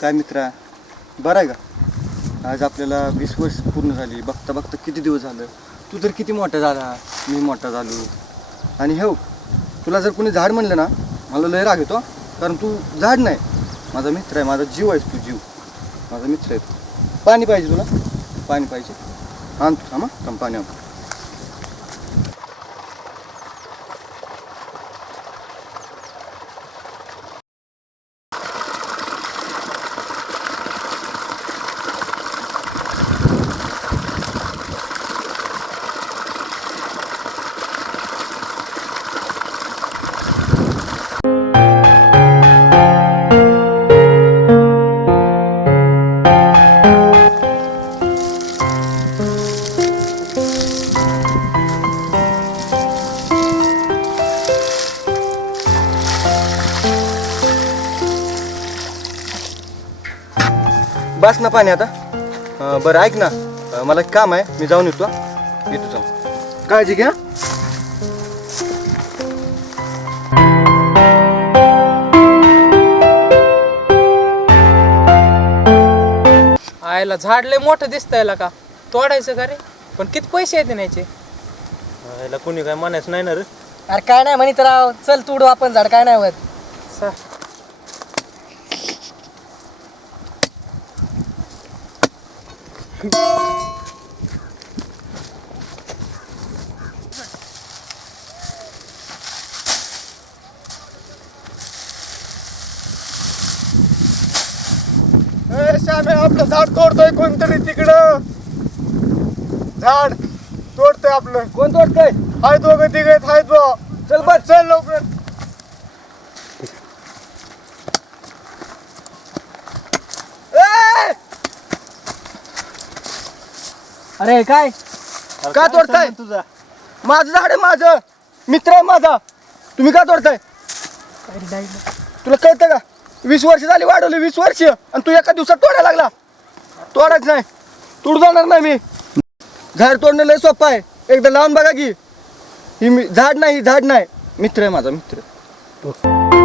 काय मित्रा, बरं आहे का? आज आपल्याला 20 वर्ष पूर्ण झाली. बघता बघता किती दिवस झालं. तू तर किती मोठा झाला, मी मोठा झालो. आणि हो, तुला जर कोणी झाड म्हणलं ना, मला लय राग येतो. कारण तू झाड नाही, माझा मित्र आहे, माझा जीव आहेस तू. जीव माझा मित्र आहे. पाणी पाहिजे तुला? पाणी पाहिजे? आणतो थांबा, थांब पाणी आणतो. बस ना पाणी आता. बरं ऐक ना, मला एक काम आहे, मी जाऊन येतो. येतो जाऊन. काळजी घ्या. आयला झाड लय मोठं दिसतंय का, तोडायचं का रे? पण किती पैसे येते न्यायचे? याला कोणी काय म्हणायचं नाही ना रे. अरे काय नाही म्हणी तर राव, चल तोडू आपण झाड, काय नाही होत. श्यामे, आपलं झाड तोडतोय कोणतरी तिकडं. झाड तोडतोय आपलं. कोण तोडतोय? हाय दोघं तिघ हाय तो. चल बस, चल लवकर. अरे काय का तोडताय? तुझा माझं झाड आहे, माझं मित्र आहे माझा. तुम्ही का तोडताय? तुला कळतं का? 20 वर्ष झाली वाढवली, 20 वर्ष, आणि तू एका दिवसात तोडायला लागला. तोडायच नाही, तोडू जाणार नाही मी. झाड तोडणं लय सोपं आहे, एकदा लावून बघा की. ही झाड नाही, झाड नाही, मित्र आहे माझा, मित्र.